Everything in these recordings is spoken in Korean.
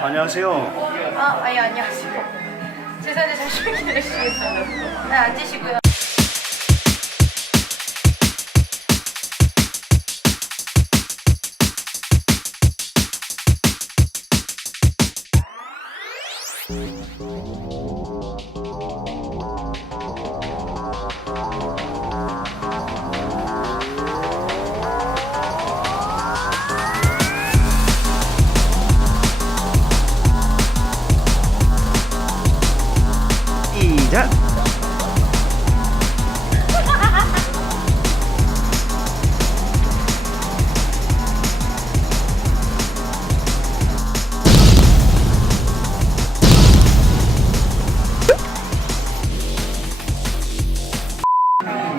안녕하세요. 아, 아니 안녕하세요. 죄송한데 잠시만 기다려주시겠어요? 네, 앉으시고요. 시작.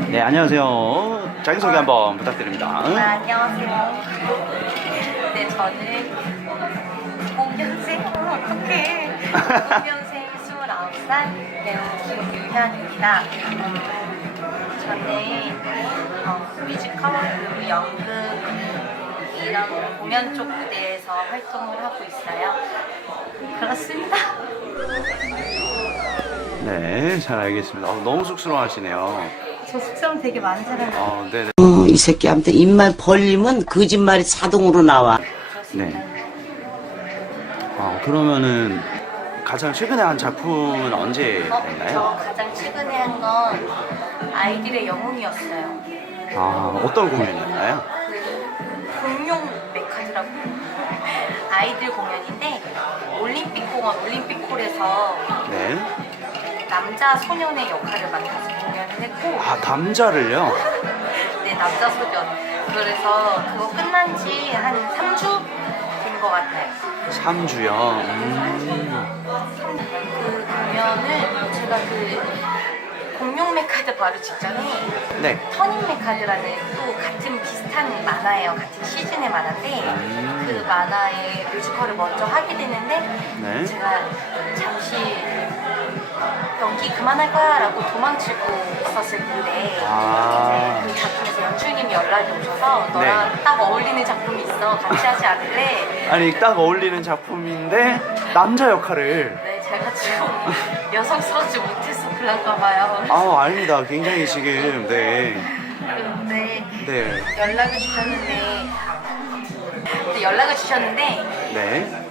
네, 안녕하세요. 자기소개 한번 부탁드립니다. 네, 안녕하세요. 네, 저는 2000년생, 어, 어떡해. 2000년생 29살 배우 김유현입니다. 저는 어, 뮤지컬 그리고 연극 이런 공연 쪽 무대에서 활동을 하고 있어요. 그렇습니다. 네, 잘 알겠습니다. 어, 너무 쑥스러워하시네요. 저 숙성 되게 많은 사람 어, 네, 네. 어, 이 새끼한테 입만 벌리면 거짓말이 자동으로 나와. 그렇습니다. 어, 그러면은 가장 최근에 한 작품은 언제 어, 했나요? 저 가장 최근에 한 건 아이들의 영웅이었어요. 아, 어떤 공연이었나요? 그 공룡 메카드라고 아이들 공연인데 올림픽 공원 올림픽홀에서 네. 남자 소년의 역할을 맡아서 공연을 했고 아, 남자를요? 네 남자 소년 그래서 그거 끝난 지 한 3주 된 것 같아요 3주요. 음. 그 공연은 제가 그 공룡 메카드 바로 직전에 네. 터닝 메카드라는 또 같은 비슷한 만화예요. 같은 시즌의 만화인데 음. 그 만화의 뮤지컬을 먼저 하게 됐는데 네. 제가 잠시 연기 그만할 거야 라고 도망치고 있었을 텐데 아. 그 작품에서 연출님이 연락이 오셔서 너랑 네. 딱 어울리는 작품이 있어 같이 하지 않을래? 아니, 딱 어울리는 작품인데, 남자 역할을. 네 제가 좀 여성스럽지 못해서 그런가 봐요 아, 아닙니다. 굉장히 지금, 네. 근데 네. 연락을 주셨는데 근데 연락을 주셨는데 네.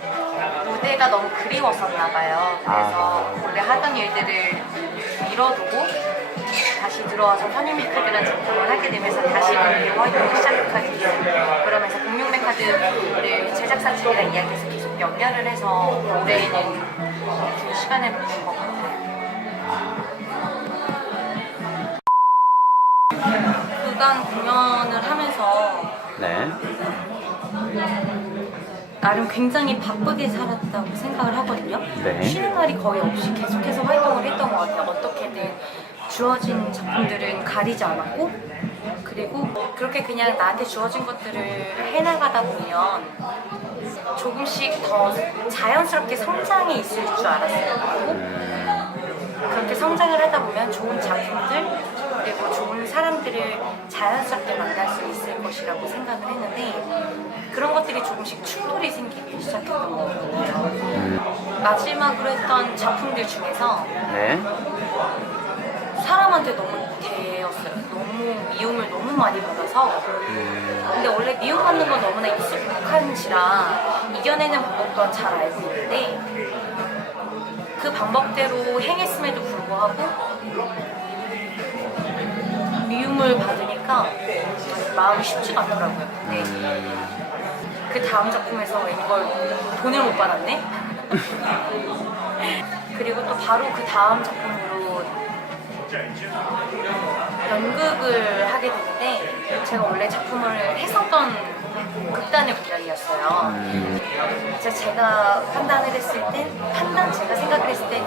무대가 너무 그리웠었나 봐요. 그래서 아. 원래 하던 일들을 미뤄두고 다시 들어와서 선유미카드라는 작품을 하게 되면서 다시 배우 활동을 시작하게 됐어요. 그러면서 공룡메카드를 제작사 측이랑 이야기해서 계속 연결을 해서 올해는 그 시간을 보낸 것 같아요. 그간 공연을 하면서 네. 나름 굉장히 바쁘게 살았다고 생각을 하거든요. 네. 쉬는 날이 거의 없이 계속해서 활동을 했던 것 같아요. 어떻게든 주어진 작품들은 가리지 않았고, 그리고 그렇게 그냥 나한테 주어진 것들을 해나가다 보면 조금씩 더 자연스럽게 성장이 있을 줄 알았어요. 그리고 그렇게 성장을 하다 보면 좋은 작품들 그리고 좋은 사람들을 자연스럽게 만날 수 있을 것이라고 생각을 했는데 그런 것들이 조금씩 충돌이 생기기 시작했던 것 같아요. 마지막으로 했던 작품들 중에서 네. 사람한테 너무 대였어요. 너무 미움을 너무 많이 받아서 근데 원래 미움받는 건 너무나 익숙한지라 이겨내는 방법 또한 잘 알고 있는데 그 방법대로 행했음에도 불구하고 미움을 받으니까 마음이 쉽지가 않더라고요. 근데 그 다음 작품에서 이걸 돈을 못 받았네? 그리고 또 바로 그 다음 작품으로 연극을 하게 됐는데 제가 원래 작품을 했었던 극단의 공연이었어요. 이제 제가 판단을 했을 때, 판단 제가 생각을 했을 때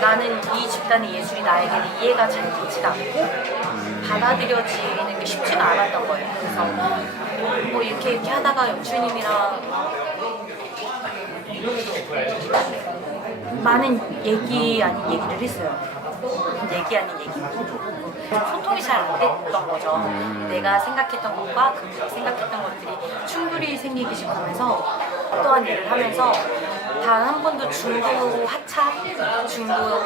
나는 이 집단의 예술이 나에게는 이해가 잘 되지가 않고 받아들여지는 게 쉽지가 않았던 거예요. 그래서 뭐 이렇게 이렇게 하다가 연출님이랑 많은 얘기 아닌 얘기를 했어요. 얘기 아닌 얘기 소통이 잘 안 됐던 거죠. 내가 생각했던 것과 그분이 생각했던 것들이 충돌이 생기기 시작하면서 어떠한 일을 하면서 단 한 번도 중도 하차, 중도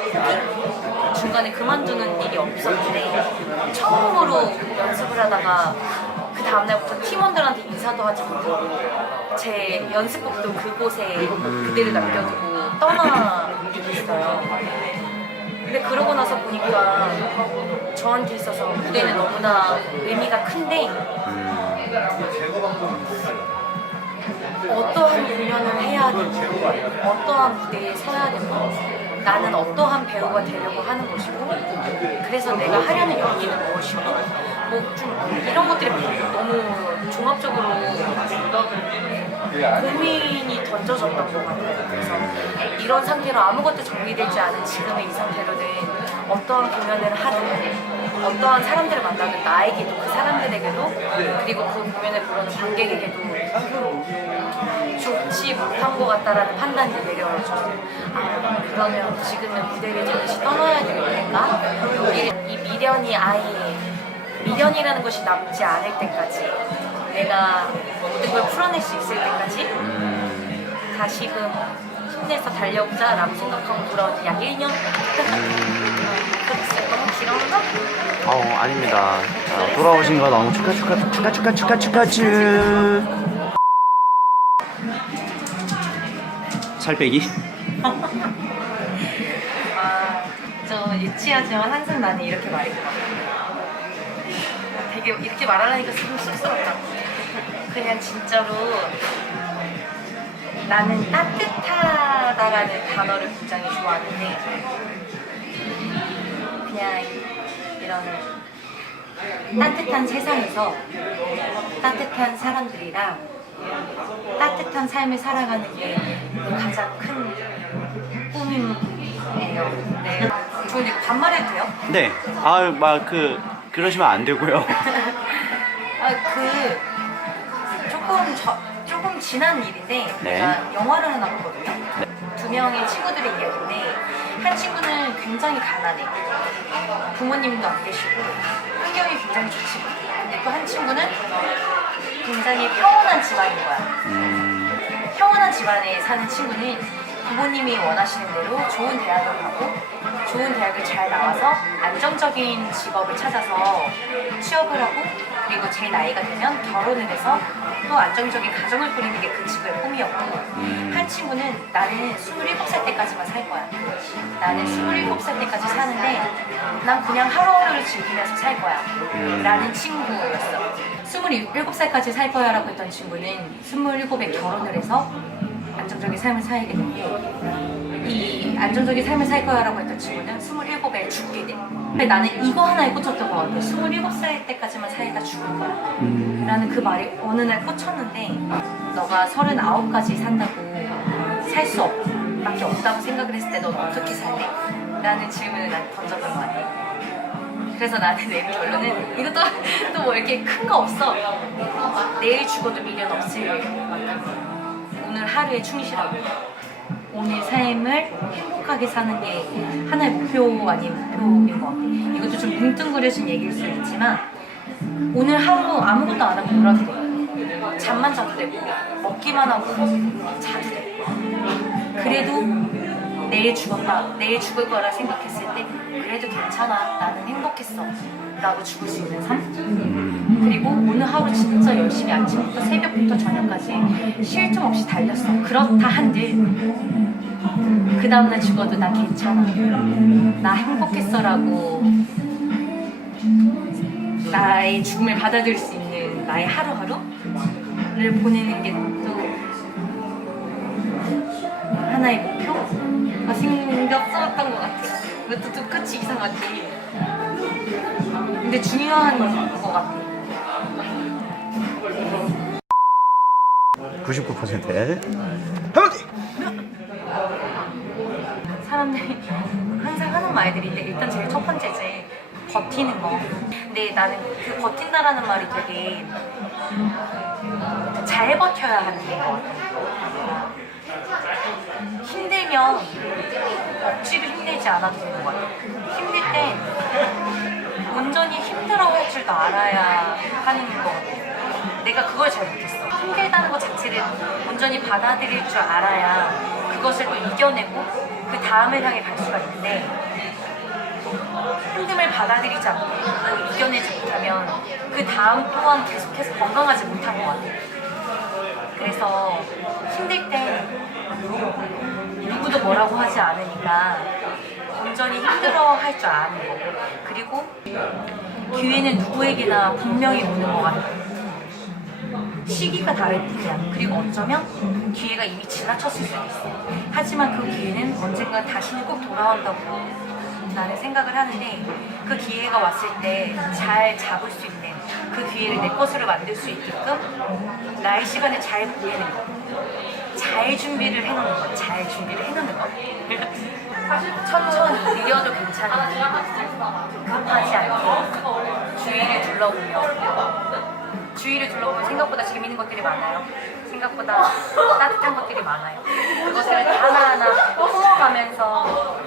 중간에 그만두는 일이 없었는데 처음으로 연습을 하다가 그 다음날부터 팀원들한테 인사도 하지 못하고 제 연습복도 그곳에 그대로 남겨두고 떠나있어요. 근데 그러고 나서 보니까 저한테 있어서 무대는 너무나 의미가 큰데 어떠한 공연을 해야 되고 어떠한 무대에 서야 되고 나는 어떠한 배우가 되려고 하는 것이고 그래서 내가 하려는 연기는 무엇이고 뭐 좀 이런 것들이 너무 종합적으로 고민이 던져졌던 것 같아요. 그래서 이런 상태로 아무것도 정리되지 않은 지금의 이 상태로는 어떠한 공연을 하든 어떠한 사람들을 만나든 나에게도 그 사람들에게도 그리고 그 공연을 보러는 관객에게도 좋지 못한 것 같다라는 판단이 내려져서 아 그러면 지금은 무대를 잠시 떠나야 되는 건가? 이, 이 미련이 아예 미련이라는 것이 남지 않을 때까지 내가 모든 걸 풀어낼 수 있을 때까지 다시금 힘내서 달려보자 라고 생각하고 돌아온 약 1년? 그랬어요. 너 무 길었나? 어 아닙니다. 자, 돌아오신 거 너무 축하 축하 축하 축하 축하 축하 축. 살 빼기? 아, 저 유치하지만 항상 나는 이렇게 말했거든요. 되게 이렇게 말하려니까 좀 쑥스럽다. 그냥 진짜로 나는 따뜻하다라는 단어를 굉장히 좋아하는데 그냥 이런 따뜻한 세상에서 따뜻한 사람들이랑 따뜻한 삶을 살아가는 게 가장 큰 꿈이에요. 네. 저 이제 반말해도 돼요? 네. 아 막 그 그러시면 안 되고요. 아, 그 조금 저, 조금 지난 일인데 네. 제가 영화를 하나 봤거든요. 두 명의 친구들의 이야기인데 한 친구는 굉장히 가난해. 부모님도 안 계시고 환경이 굉장히 좋지 못해. 근데 또한 친구는 굉장히 평온한 집안인 거야. 음, 평온한 집안에 사는 친구는 부모님이 원하시는 대로 좋은 대학을 가고 좋은 대학을 잘 나와서 안정적인 직업을 찾아서 취업을 하고 그리고 제 나이가 되면 결혼을 해서 또 안정적인 가정을 꾸리는 게 그 친구의 꿈이었고 음. 한 친구는 나는 27살 때까지만 살 거야. 나는 27살 때까지 사는데 난 그냥 하루하루를 즐기면서 살 거야. 라는 친구였어. 27살까지 살 거야 라고 했던 친구는 27에 결혼을 해서 안정적인 삶을 살게 되고 이 안정적인 삶을 살 거야 라고 했던 친구는 27에 죽게 돼. 근데 나는 이거 하나에 꽂혔던 것 같아. 27살 때까지만 살다 죽을 거야. 라는 그 말이 어느 날 꽂혔는데 너가 39까지 산다고 살수 밖에 없다고 생각을 했을 때 넌 어떻게 살래? 라는 질문을 난 던졌던 것 같아. 그래서 나는 내린 결론은 이것도 또 뭐 이렇게 큰 거 없어. 내일 죽어도 미련 없을 만큼 오늘 하루에 충실하고 오늘 삶을 행복하게 사는 게 하나의 목표 아닌 목표인 것 같아. 이것도 좀 뭉뚱그려진 얘기일 수 있지만 오늘 하루 아무것도 안 하고 놀아도 돼. 잠만 자도 되고 먹기만 하고 자도 돼. 그래도 내일 죽었다. 내일 죽을 거라 생각했을 때 그래도 괜찮아. 나는 행복했어. 라고 죽을 수 있는 삶. 그리고 오늘 하루 진짜 열심히 아침부터 새벽부터 저녁까지 쉴 틈 없이 달렸어. 그렇다 한들 그 다음날 죽어도 나 괜찮아. 나 행복했어라고 나의 죽음을 받아들일 수 있는 나의 하루하루를 보내는 게 또 하나의 목표가 생겼었던 것 같아요. 이것도 좀 끝이 이상하지. 근데 중요한 것 같아. 99%에 사람들이 항상 하는 말들인데 일단 제일 첫 번째지 버티는 거. 근데 나는 그 버틴다라는 말이 되게 잘 버텨야 하는 같아. 힘들면 억지로 하지 않아도 되는 것 같아요. 힘들 땐 온전히 힘들어 할 줄도 알아야 하는 것 같아요. 내가 그걸 잘 못했어. 힘들다는 것 자체를 온전히 받아들일 줄 알아야 그것을 또 이겨내고 그 다음을 향해 갈 수가 있는데 힘듦을 받아들이지 않고 또 이겨내지 못하면 그 다음 또한 계속해서 건강하지 못한 것 같아요. 그래서 힘들 때 누구도 뭐라고 하지 않으니까 온전히 힘들어 할 줄 아는 거고 그리고 기회는 누구에게나 분명히 오는 것 같아요. 시기가 다를 뿐이야. 그리고 어쩌면 기회가 이미 지나쳤을 수도 있어. 하지만 그 기회는 언젠가 다시는 꼭 돌아온다고 나는 생각을 하는데 그 기회가 왔을 때 잘 잡을 수 있는 그 기회를 내 것으로 만들 수 있게끔 나의 시간을 잘 보내는 거. 잘 준비를 해놓는 거. 잘 준비를 해놓는 거. 천천히 느려도 괜찮은지 급하지 않게 주위를 둘러보며 주위를 둘러보면 생각보다 재밌는 것들이 많아요. 생각보다 따뜻한 것들이 많아요. 그것들을 하나하나 품어가면서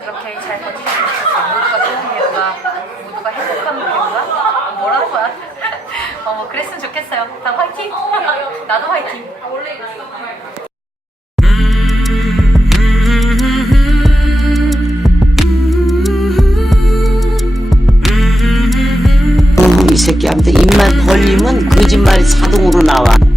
그렇게 잘 버티면 좋겠어요. 모두가 좋은 배우가, 모두가 행복한 배우가, 거야? 어, 뭐 그랬으면 좋겠어요. 다 화이팅! 나도 화이팅! 입만 벌리면 거짓말이 자동으로 나와.